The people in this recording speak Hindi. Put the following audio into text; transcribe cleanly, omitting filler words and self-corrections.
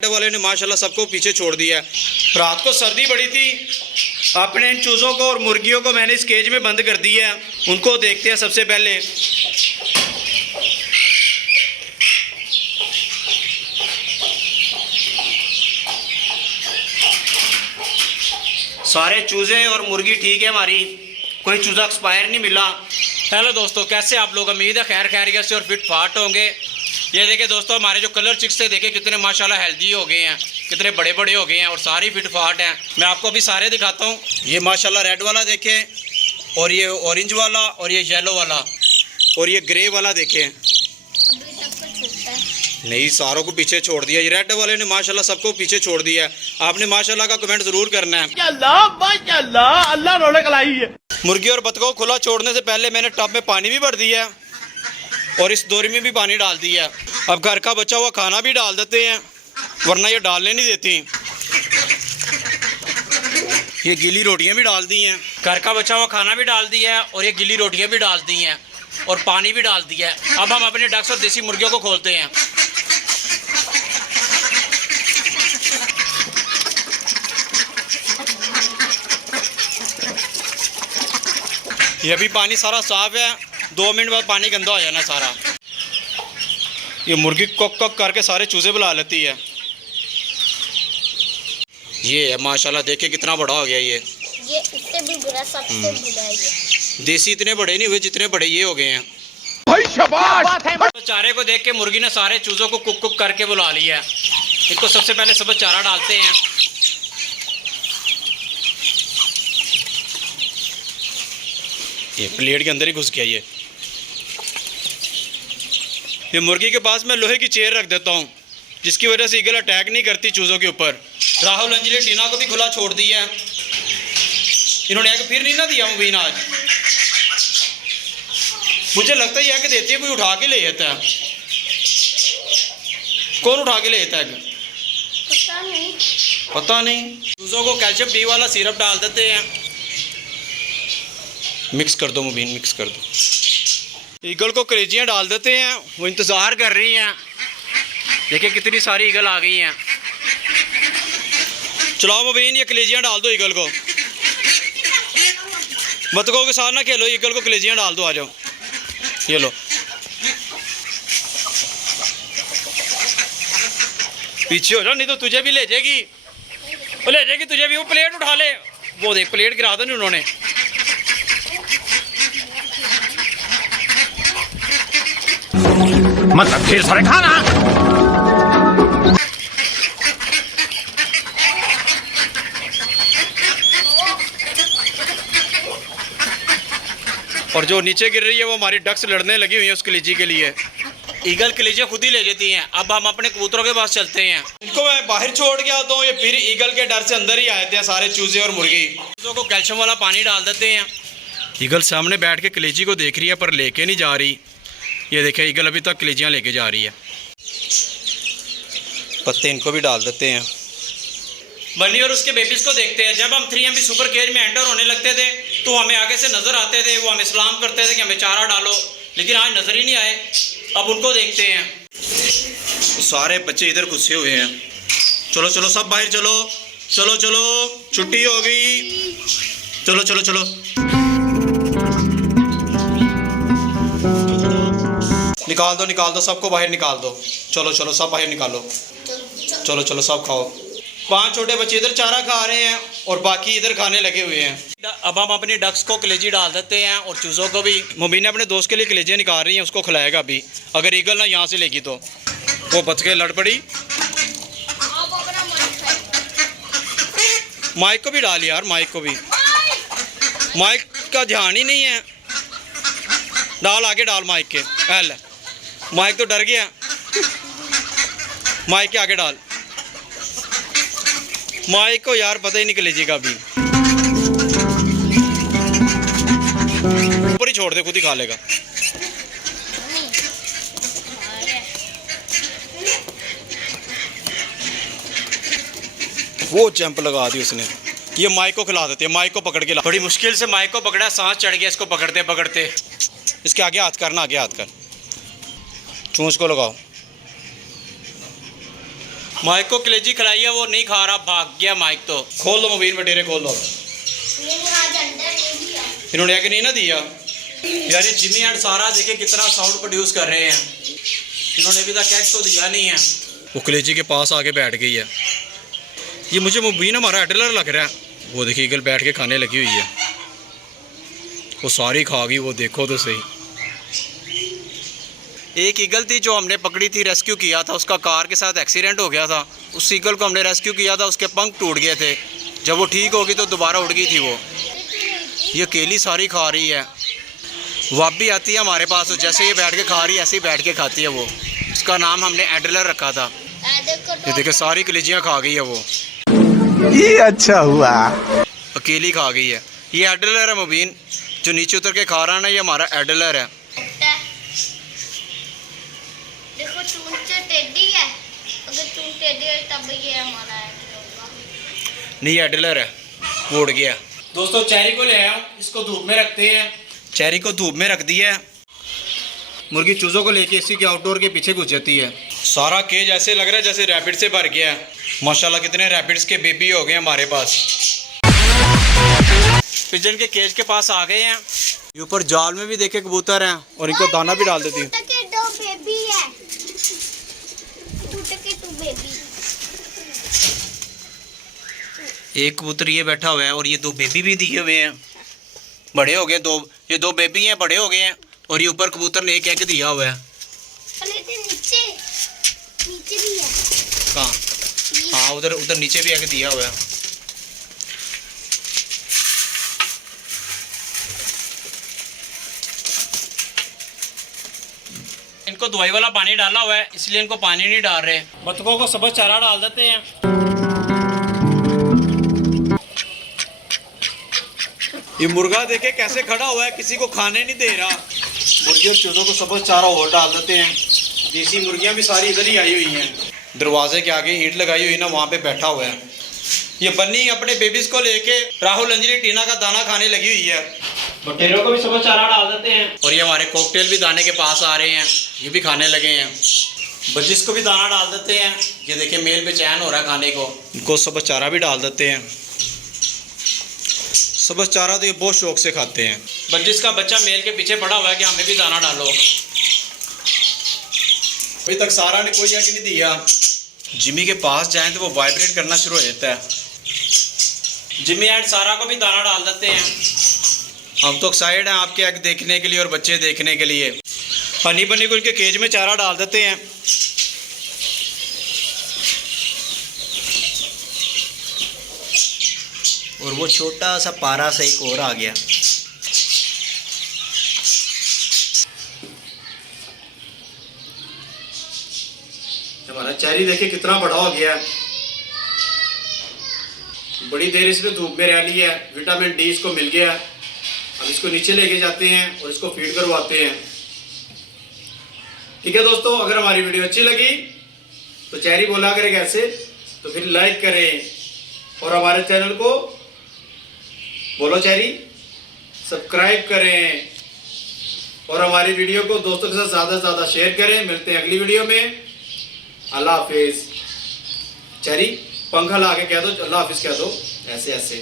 वाले ने माशाल्लाह सबको पीछे छोड़ दिया। रात को सर्दी बड़ी थी, अपने इन चूज़ों को और मुर्गियों को मैंने इस केज में बंद कर दिया है। उनको देखते हैं सबसे पहले। सारे चूज़े और मुर्गी ठीक है हमारी, कोई चूज़ा एक्सपायर नहीं मिला। हेलो दोस्तों, कैसे आप लोग? उम्मीद है खैर खैरियत से और फिट फाट होंगे। ये देखे दोस्तों, हमारे जो कलर चिक्स थे देखे कितने माशाल्लाह हेल्दी हो गए हैं, कितने बड़े बड़े हो गए हैं और सारी फिट फाट हैं। मैं आपको अभी सारे दिखाता हूँ। ये माशाल्लाह रेड वाला देखें, और ये ऑरेंज वाला, और ये येलो वाला, और ये ग्रे वाला देखें। नहीं, सारों को पीछे छोड़ दिया। ये रेड वाले ने माशाल्लाह सबको पीछे छोड़ दिया है। आपने माशाल्लाह का कमेंट ज़रूर करना है। अल्लाह रौनक लाई है। मुर्गी और बतखों को खुला छोड़ने से पहले मैंने टब में पानी भी भर दिया है और इस दोरी में भी पानी डाल दिया। अब घर का बचा हुआ खाना भी डाल देते हैं, वरना ये डालने नहीं देती। ये गीली रोटियां भी डाल दी हैं। घर का बचा हुआ खाना भी डाल दिया है और ये गीली रोटियां भी डाल दी हैं और पानी भी डाल दिया है। अब हम अपने डक्स और देसी मुर्गियों को खोलते हैं। ये अभी पानी सारा साफ है, 2 मिनट बाद पानी गंदा हो जाना सारा। ये मुर्गी कक कक करके सारे चूजे बुला लेती है। ये है माशाल्लाह, देखिए कितना बड़ा हो गया। ये इससे भी बुरा, सबसे बुरा है ये। देसी इतने बड़े नहीं हुए जितने बड़े ये हो गए हैं। भाई शाबाश। तो चारे को देख के मुर्गी ने सारे चूजों को कुक कुक करके बुला लिया है। इनको सबसे पहले सब चारा डालते हैं। ये प्लेट के अंदर ही घुस गया। ये मुर्गी के पास मैं लोहे की चेयर रख देता हूँ, जिसकी वजह से ईगल अटैक नहीं करती चूज़ों के ऊपर। राहुल, अंजलि, टीना को भी खुला छोड़ दिया है। इन्होंने एग फिर नहीं ना दिया मुबीन आज। मुझे लगता है ये एग देती है कोई उठा के ले जाता है। कौन उठा के ले जाता है एग? पता नहीं। चूज़ों को कैल्शियम डी वाला सिरप डाल देते हैं। मिक्स कर दो मुबीन, मिक्स कर दो। ईगल को कलेजियाँ डाल देते हैं, वो इंतज़ार कर रही हैं। देखिए कितनी सारी ईगल आ गई हैं। चलाओ मुबीन, ये कलेजियाँ डाल दो ईगल को। बतखों के साथ ना खेलो, ईगल को कलेजियाँ डाल दो। आ जाओ, ये लो। पीछे हो जाओ, नहीं तो तुझे भी ले जाएगी। वो ले जाएगी तुझे भी। वो प्लेट उठा ले। वो देख, प्लेट गिरा दो नहीं उन्होंने। मतलब ढेर सारे खाना। और जो नीचे गिर रही है वो हमारी डक्स लड़ने लगी हुई है उस कलेजी के लिए। ईगल कलेजियाँ खुद ही ले जाती हैं। अब हम अपने कबूतरों के पास चलते हैं। इनको मैं बाहर छोड़ के आता हूँ, ये फिर ईगल के डर से अंदर ही आते हैं सारे चूजे और मुर्गी। चूजों को कैल्शियम वाला पानी डाल देते हैं। ईगल सामने बैठ के कलेजी को देख रही है पर लेके नहीं जा रही। ये देखें, ईगल अभी तक कलेजियाँ लेके जा रही है। पत्ते इनको भी डाल देते हैं। बनी और उसके बेबीज को देखते हैं। जब हम 3MB सुपर केज में एंटर होने लगते थे तो हमें आगे से नज़र आते थे, वो हमें सलाम करते थे कि हमें चारा डालो, लेकिन आज नज़र ही नहीं आए। अब उनको देखते हैं। सारे बच्चे इधर घुसे हुए हैं। चलो चलो सब बाहर चलो, चलो चलो, छुट्टी हो गई। चलो चलो चलो, निकाल दो सबको बाहर निकाल दो। चलो चलो सब बाहर निकालो। चलो चलो सब खाओ। 5 छोटे बच्चे इधर चारा खा रहे हैं और बाकी इधर खाने लगे हुए हैं। अब हम अपनी डक्स को कलेजी डाल देते हैं और चूज़ों को भी। मुबीन ने अपने दोस्त के लिए कलेजियाँ निकाल रही हैं, उसको खिलाएगा अभी। अगर ईगल ना यहाँ से लेगी तो वो बच के लड़ पड़ी। माइक को भी डाल यार, माइक को भी। माइक का ध्यान ही नहीं है। डाल आगे, डाल माइक के। एल माइक तो डर गया। माइक के आगे डाल। माइक को यार पता ही नहीं लीजिएगा अभी। ऊपर ही छोड़ दे, खुद ही खा लेगा। वो जंप लगा दी उसने। ये माइक को खिला देते हैं, माइक को पकड़ के ला। बड़ी मुश्किल से माइक को पकड़ा, सांस चढ़ गया इसको पकड़ते पकड़ते। इसके आगे हाथ करना, आगे हाथ कर। चूंच को लगाओ। माइक को कलेजी खिलाई है, वो नहीं खा रहा, भाग गया माइक। तो खोल दो मुबीन बटेरे, खोल दो। इन्होंने आके नहीं ना दिया यार। ये जिमी एंड सारा देखे कितना साउंड प्रोड्यूस कर रहे हैं, इन्होंने अभी तक कैश तो दिया नहीं है। वो कलेजी के पास आके बैठ गई है। ये मुझे मुबीन हमारा एडलर लग रहा है। वो देखिए ईगल बैठ के खाने लगी हुई है, वो सारी खा गई। वो देखो तो सही। एक ईगल थी जो हमने पकड़ी थी, रेस्क्यू किया था, उसका कार के साथ एक्सीडेंट हो गया था। उस ईगल को हमने रेस्क्यू किया था, उसके पंख टूट गए थे। जब वो ठीक होगी तो दोबारा उड़ गई थी वो। ये अकेली सारी खा रही है। वो भी आती है हमारे पास, जैसे ये बैठ के खा रही है ऐसे ही बैठ के खाती है वो। उसका नाम हमने एडलर रखा था। ये देखिए सारी कलेजियाँ खा गई है वो। ये अच्छा हुआ, अकेली खा गई है। ये एडलर है मुबीन, जो नीचे उतर के खा रहा है ना, ये हमारा एडलर है। देखो चूंच टेढ़ी है, अगर चूंच टेढ़ी है तब ये हमारा एडलर होगा। नहीं एडलर है, वो उड़ गया। दोस्तों चेरी को ले आया, इसको धूप में रखते हैं। चेरी को धूप में रख दिया है। मुर्गी चूज़ों को लेके इसी के आउटडोर के पीछे घुस जाती है। सारा केज ऐसे लग रहा है जैसे रैपिड से भर गया है। माशाल्लाह कितने रैपिड्स के बेबी हो गए हमारे पास। पिजन के केज के पास आ गए हैं। ये ऊपर जाल में भी देखे कबूतर हैं, और इनको दाना भी डाल देती हूँ। एक कबूतर ये बैठा हुआ है, और ये दो बेबी भी दिए हुए हैं, बड़े हो गए। ये दो बेबी हैं, बड़े हो गए हैं। और ये ऊपर कबूतर ने एक एग दिया हुआ है। नीचे भी है। कहाँ? हाँ उधर नीचे भी एग दिया हुआ है। इनको दवाई वाला पानी डाला हुआ है, इसलिए इनको पानी नहीं डाल रहे। बतखों को सब्ज़ चारा डाल देते हैं। ये मुर्गा देखे कैसे खड़ा हुआ है, किसी को खाने नहीं दे रहा। मुर्गी और चूज़ों को सब्ज़ चारा और डाल देते हैं। देसी मुर्गियां भी सारी इधर ही आई हुई हैं। दरवाजे के आगे ईंट लगाई हुई ना, वहाँ पे बैठा हुआ है। ये बन्नी अपने बेबीज को लेके राहुल अंजलि टीना का दाना खाने लगी हुई है। बटेरों को भी सब्ज़ चारा डाल देते हैं। और ये हमारे कॉकटेल भी दाने के पास आ रहे हैं, ये भी खाने लगे हैं। बजिस को भी दाना डाल देते हैं। ये देखिए मेल बेचैन हो रहा है खाने को, इनको सब्ज़ चारा भी डाल देते हैं। सब्ज़ चारा तो ये बहुत शौक से खाते हैं। बजिस का बच्चा मेल के पीछे पड़ा हुआ है कि हमें भी दाना डालो। अभी तक सारा ने कोई एग नहीं दिया। जिमी के पास जाएं तो वो वाइब्रेट करना शुरू हो जाता है। जिमी एंड सारा को भी दाना डाल देते हैं। हम तो एक्साइटेड हैं आपके एग देखने के लिए और बच्चे देखने के लिए। हनी बनी को उनके केज में चारा डाल देते हैं। और वो छोटा सा पारा सा एक और आ गया। हमारा चेरी देखिए कितना बड़ा हो गया है। बड़ी देर इसने धूप में रह ली है, विटामिन डी इसको मिल गया। अब इसको नीचे लेके जाते हैं और इसको फीड करवाते हैं। ठीक है दोस्तों, अगर हमारी वीडियो अच्छी लगी तो चेरी बोला करें कैसे, तो फिर लाइक करें और हमारे चैनल को बोलो चेरी सब्सक्राइब करें और हमारी वीडियो को दोस्तों के साथ ज़्यादा से ज़्यादा शेयर करें। मिलते हैं अगली वीडियो में। अल्लाह हाफिज़। चेरी पंखा ला के कह दो अल्लाह हाफिज़ कह दो, ऐसे ऐसे।